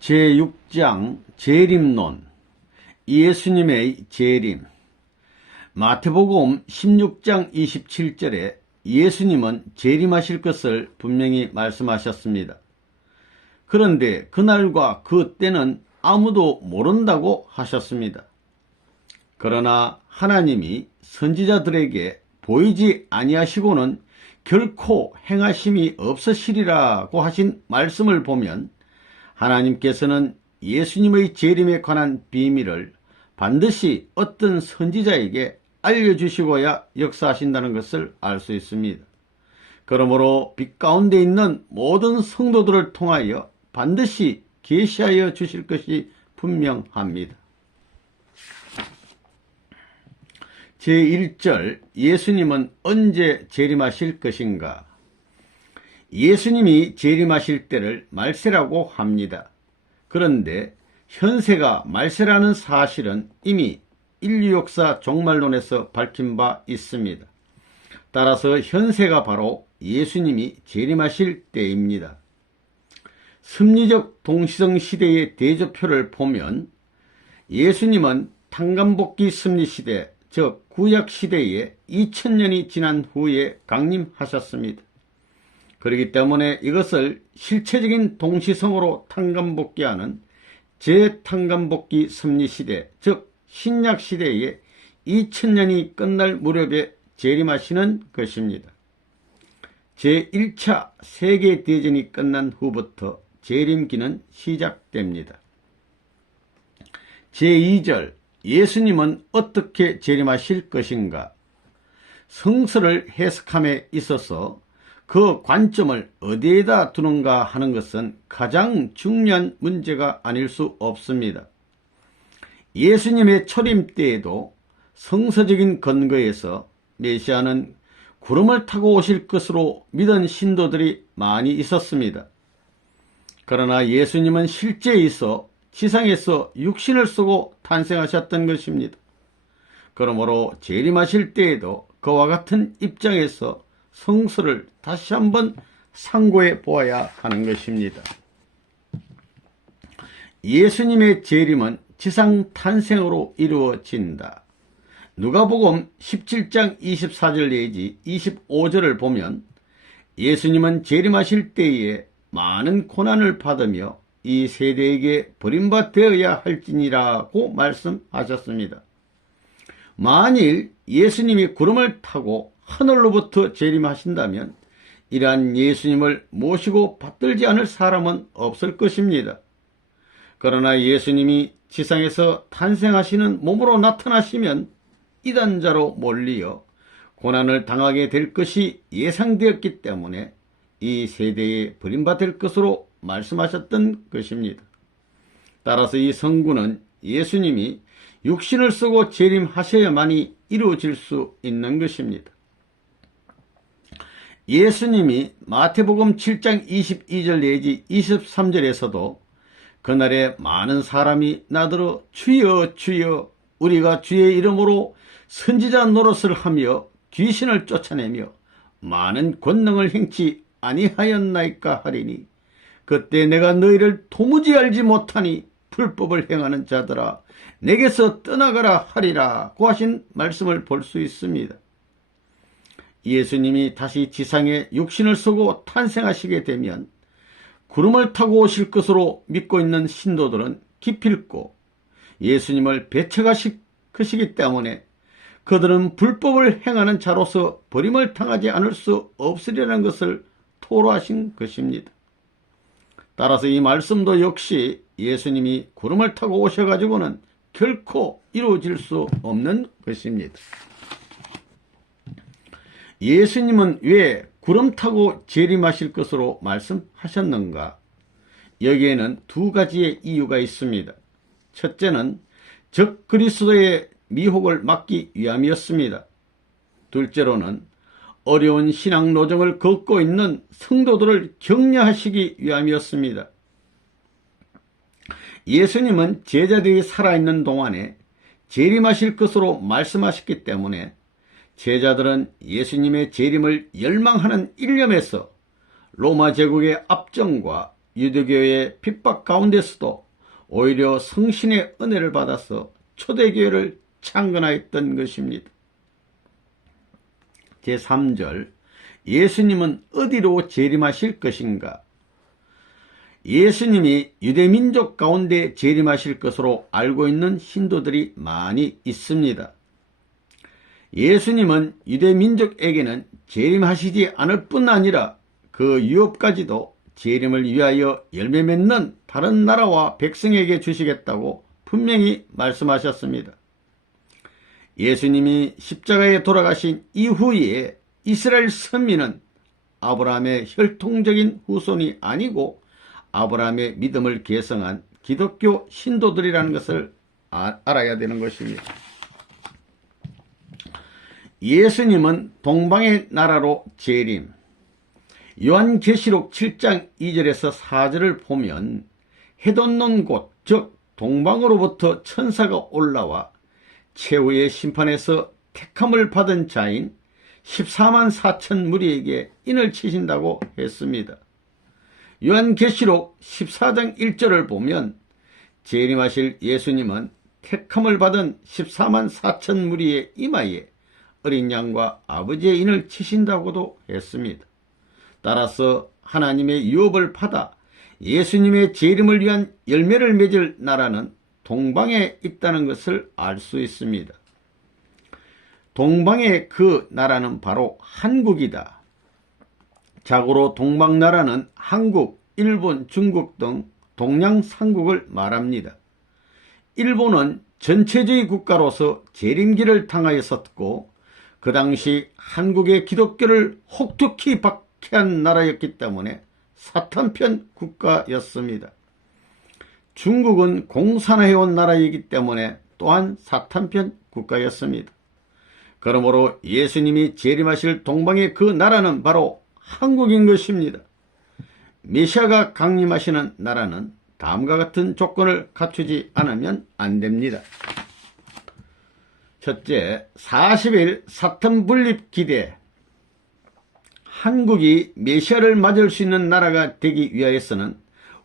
제6장 재림론, 예수님의 재림. 마태복음 16장 27절에 예수님은 재림하실 것을 분명히 말씀하셨습니다. 그런데 그날과 그 때는 아무도 모른다고 하셨습니다. 그러나 하나님이 선지자들에게 보이지 아니하시고는 결코 행하심이 없으시리라고 하신 말씀을 보면 하나님께서는 예수님의 재림에 관한 비밀을 반드시 어떤 선지자에게 알려주시고야 역사하신다는 것을 알 수 있습니다. 그러므로 빛 가운데 있는 모든 성도들을 통하여 반드시 계시하여 주실 것이 분명합니다. 제1절 예수님은 언제 재림하실 것인가? 예수님이 재림하실 때를 말세라고 합니다. 그런데 현세가 말세라는 사실은 이미 인류 역사 종말론에서 밝힌 바 있습니다. 따라서 현세가 바로 예수님이 재림하실 때입니다. 섭리적 동시성 시대의 대조표를 보면 예수님은 탕감복귀 섭리시대, 즉 구약시대에 2000년이 지난 후에 강림하셨습니다. 그렇기 때문에 이것을 실체적인 동시성으로 탕감복귀하는 재탕감복귀 섭리시대, 즉 신약시대에 2000년이 끝날 무렵에 재림하시는 것입니다. 제1차 세계대전이 끝난 후부터 재림기는 시작됩니다. 제2절 예수님은 어떻게 재림하실 것인가? 성서를 해석함에 있어서 그 관점을 어디에다 두는가 하는 것은 가장 중요한 문제가 아닐 수 없습니다. 예수님의 초림 때에도 성서적인 근거에서 메시아는 구름을 타고 오실 것으로 믿은 신도들이 많이 있었습니다. 그러나 예수님은 실제 있어 지상에서 육신을 쓰고 탄생하셨던 것입니다. 그러므로 재림하실 때에도 그와 같은 입장에서 성서를 다시 한번 상고해 보아야 하는 것입니다. 예수님의 재림은 지상 탄생으로 이루어진다. 누가복음 17장 24절 내지 25절을 보면 예수님은 재림하실 때에 많은 고난을 받으며 이 세대에게 버림받아야 할지니라고 말씀하셨습니다. 만일 예수님이 구름을 타고 하늘로부터 재림하신다면 이러한 예수님을 모시고 받들지 않을 사람은 없을 것입니다. 그러나 예수님이 지상에서 탄생하시는 몸으로 나타나시면 이단자로 몰리어 고난을 당하게 될 것이 예상되었기 때문에 이 세대에 버림받을 것으로 말씀하셨던 것입니다. 따라서 이 성구는 예수님이 육신을 쓰고 재림하셔야만이 이루어질 수 있는 것입니다. 예수님이 마태복음 7장 22절 내지 23절에서도 그날에 많은 사람이 나더러 주여 주여 우리가 주의 이름으로 선지자 노릇을 하며 귀신을 쫓아내며 많은 권능을 행치 아니하였나이까 하리니 그때 내가 너희를 도무지 알지 못하니 불법을 행하는 자들아 내게서 떠나가라 하리라고 하신 말씀을 볼 수 있습니다. 예수님이 다시 지상에 육신을 쓰고 탄생하시게 되면 구름을 타고 오실 것으로 믿고 있는 신도들은 기필코 예수님을 배척하실 것이기 때문에 그들은 불법을 행하는 자로서 버림을 당하지 않을 수 없으리라는 것을 토로하신 것입니다. 따라서 이 말씀도 역시 예수님이 구름을 타고 오셔가지고는 결코 이루어질 수 없는 것입니다. 예수님은 왜 구름 타고 재림하실 것으로 말씀하셨는가? 여기에는 두 가지의 이유가 있습니다. 첫째는 적 그리스도의 미혹을 막기 위함이었습니다. 둘째로는 어려운 신앙 노정을 겪고 있는 성도들을 격려하시기 위함이었습니다. 예수님은 제자들이 살아있는 동안에 재림하실 것으로 말씀하셨기 때문에 제자들은 예수님의 재림을 열망하는 일념에서 로마 제국의 압정과 유대교의 핍박 가운데서도 오히려 성신의 은혜를 받아서 초대교회를 창건하였던 것입니다. 제3절, 예수님은 어디로 재림하실 것인가? 예수님이 유대민족 가운데 재림하실 것으로 알고 있는 신도들이 많이 있습니다. 예수님은 유대민족에게는 재림하시지 않을 뿐 아니라 그 유업까지도 재림을 위하여 열매 맺는 다른 나라와 백성에게 주시겠다고 분명히 말씀하셨습니다. 예수님이 십자가에 돌아가신 이후에 이스라엘 선민은 아브라함의 혈통적인 후손이 아니고 아브라함의 믿음을 계승한 기독교 신도들이라는 것을 알아야 되는 것입니다. 예수님은 동방의 나라로 재림. 요한계시록 7장 2절에서 4절을 보면 해 돋는 곳, 즉 동방으로부터 천사가 올라와 최후의 심판에서 택함을 받은 자인 14만 4천 무리에게 인을 치신다고 했습니다. 요한계시록 14장 1절을 보면 재림하실 예수님은 택함을 받은 14만 4천 무리의 이마에 어린 양과 아버지의 인을 치신다고도 했습니다. 따라서 하나님의 유업을 받아 예수님의 재림을 위한 열매를 맺을 나라는 동방에 있다는 것을 알 수 있습니다. 동방의 그 나라는 바로 한국이다. 자고로 동방나라는 한국, 일본, 중국 등 동양 삼국을 말합니다. 일본은 전체주의 국가로서 재림기를 당하였었고 그 당시 한국의 기독교를 혹독히 박해한 나라였기 때문에 사탄편 국가였습니다. 중국은 공산화해온 나라이기 때문에 또한 사탄편 국가였습니다. 그러므로 예수님이 재림하실 동방의 그 나라는 바로 한국인 것입니다. 메시아가 강림하시는 나라는 다음과 같은 조건을 갖추지 않으면 안 됩니다. 첫째, 40일 사탄 분립 기대. 한국이 메시아를 맞을 수 있는 나라가 되기 위하여서는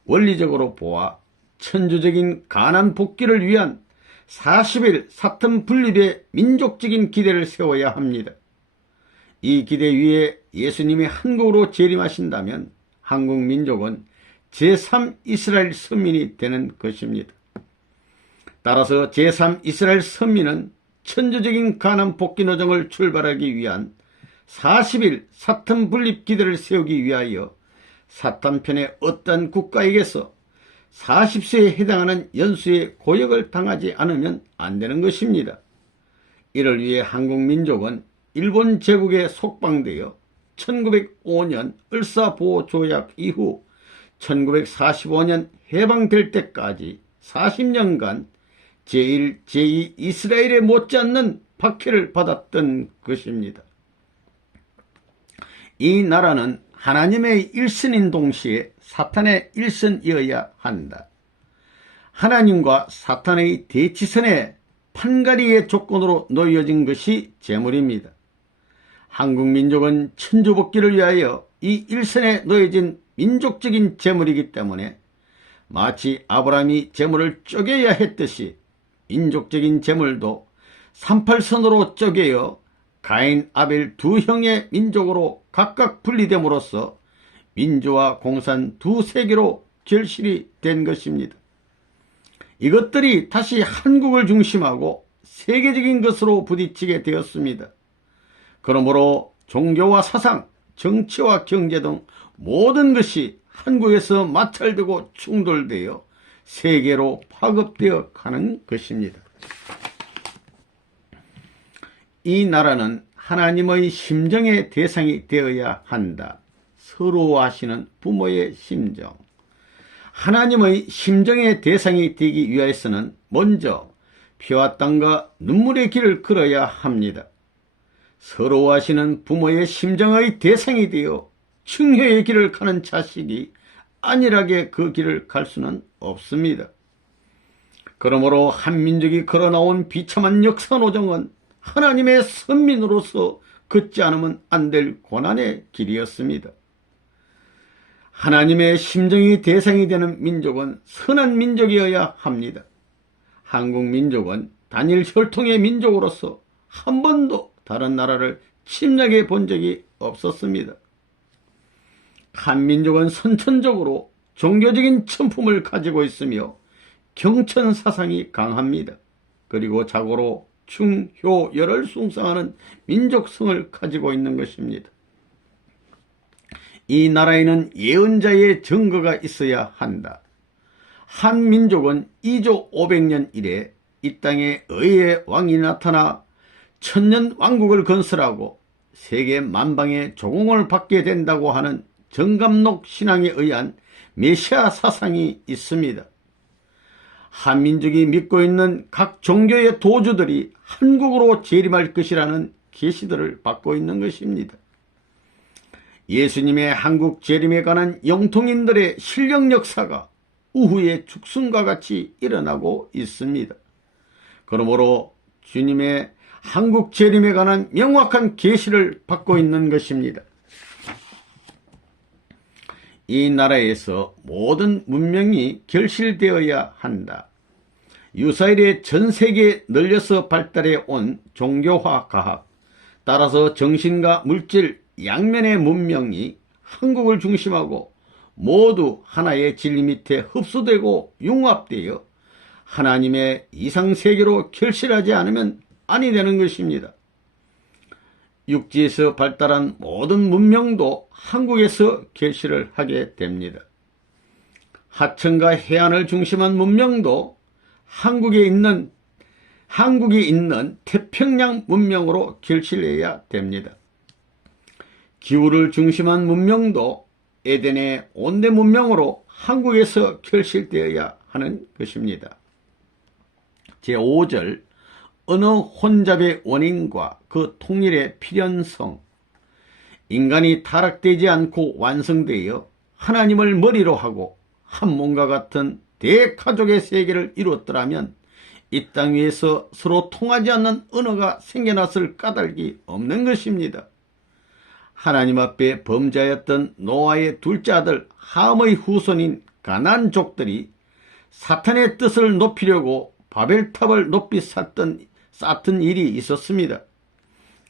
원리적으로 보아 천주적인 가난 복귀를 위한 40일 사탄 분립의 민족적인 기대를 세워야 합니다. 이 기대 위에 예수님이 한국으로 재림하신다면 한국 민족은 제3이스라엘 선민이 되는 것입니다. 따라서 제3이스라엘 선민은 천주적인 가난 복귀 노정을 출발하기 위한 40일 사탄 분립 기대를 세우기 위하여 사탄편의 어떤 국가에게서 40세에 해당하는 연수의 고역을 당하지 않으면 안 되는 것입니다. 이를 위해 한국 민족은 일본 제국에 속방되어 1905년 을사보호조약 이후 1945년 해방될 때까지 40년간 제1, 제2 이스라엘에 못지않는 박해를 받았던 것입니다. 이 나라는 하나님의 일선인 동시에 사탄의 일선이어야 한다. 하나님과 사탄의 대치선의 판가리의 조건으로 놓여진 것이 재물입니다. 한국 민족은 천주복귀를 위하여 이 일선에 놓여진 민족적인 재물이기 때문에 마치 아브라함이 재물을 쪼개야 했듯이 민족적인 재물도 38선으로 쪼개어 가인, 아벨 두 형의 민족으로 각각 분리됨으로써 민주와 공산 두 세계로 결실이 된 것입니다. 이것들이 다시 한국을 중심하고 세계적인 것으로 부딪히게 되었습니다. 그러므로 종교와 사상, 정치와 경제 등 모든 것이 한국에서 마찰되고 충돌되어 세계로 파급되어 가는 것입니다. 이 나라는 하나님의 심정의 대상이 되어야 한다. 서러워하시는 부모의 심정. 하나님의 심정의 대상이 되기 위해서는 먼저 피와 땀과 눈물의 길을 걸어야 합니다. 서러워하시는 부모의 심정의 대상이 되어 충효의 길을 가는 자식이 안일하게 그 길을 갈 수는 없습니다. 그러므로 한민족이 걸어나온 비참한 역사노정은 하나님의 선민으로서 걷지 않으면 안 될 고난의 길이었습니다. 하나님의 심정이 대상이 되는 민족은 선한 민족이어야 합니다. 한국 민족은 단일 혈통의 민족으로서 한 번도 다른 나라를 침략해 본 적이 없었습니다. 한민족은 선천적으로 종교적인 천품을 가지고 있으며 경천 사상이 강합니다. 그리고 자고로 충효열을 숭상하는 민족성을 가지고 있는 것입니다. 이 나라에는 예언자의 증거가 있어야 한다. 한민족은 2조 500년 이래 이 땅에 의의 왕이 나타나 천년 왕국을 건설하고 세계 만방의 조공을 받게 된다고 하는 정감록 신앙에 의한 메시아 사상이 있습니다. 한민족이 믿고 있는 각 종교의 도주들이 한국으로 재림할 것이라는 계시들을 받고 있는 것입니다. 예수님의 한국 재림에 관한 영통인들의 실력 역사가 우후의 죽순과 같이 일어나고 있습니다. 그러므로 주님의 한국 재림에 관한 명확한 계시를 받고 있는 것입니다. 이 나라에서 모든 문명이 결실되어야 한다. 유사일에 전 세계에 널려서 발달해 온 종교화 가학, 따라서 정신과 물질 양면의 문명이 한국을 중심하고 모두 하나의 진리 밑에 흡수되고 융합되어 하나님의 이상세계로 결실하지 않으면 아니 되는 것입니다. 육지에서 발달한 모든 문명도 한국에서 결실을 하게 됩니다. 하천과 해안을 중심한 문명도 한국이 있는 태평양 문명으로 결실해야 됩니다. 기후를 중심한 문명도 에덴의 온대 문명으로 한국에서 결실되어야 하는 것입니다. 제5절 어느 혼잡의 원인과 그 통일의 필연성. 인간이 타락되지 않고 완성되어 하나님을 머리로 하고 한 몸과 같은 대가족의 세계를 이뤘더라면 이 땅 위에서 서로 통하지 않는 언어가 생겨났을 까닭이 없는 것입니다. 하나님 앞에 범죄하였던 노아의 둘째 아들 함의 후손인 가나안족들이 사탄의 뜻을 높이려고 바벨탑을 높이 쌓던 일이 있었습니다.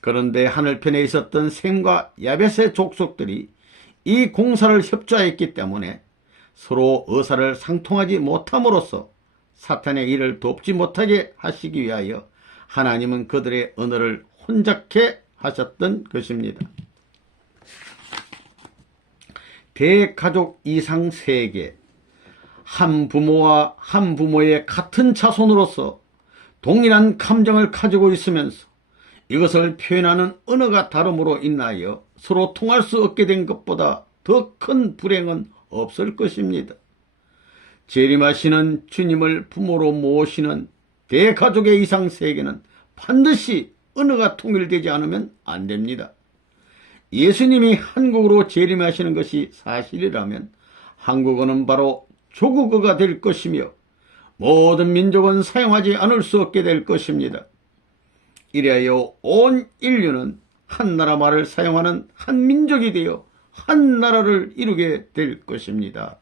그런데 하늘편에 있었던 셈과 야벳의 족속들이 이 공사를 협조하였기 때문에 서로 의사를 상통하지 못함으로써 사탄의 일을 돕지 못하게 하시기 위하여 하나님은 그들의 언어를 혼잡케 하셨던 것입니다. 대가족 이상 세계, 한 부모와 한 부모의 같은 자손으로서 동일한 감정을 가지고 있으면서 이것을 표현하는 언어가 다름으로 인하여 서로 통할 수 없게 된 것보다 더 큰 불행은 없을 것입니다. 재림하시는 주님을 부모로 모시는 대가족의 이상 세계는 반드시 언어가 통일되지 않으면 안 됩니다. 예수님이 한국으로 재림하시는 것이 사실이라면 한국어는 바로 조국어가 될 것이며 모든 민족은 사용하지 않을 수 없게 될 것입니다. 이래하여 온 인류는 한 나라 말을 사용하는 한 민족이 되어 한 나라를 이루게 될 것입니다.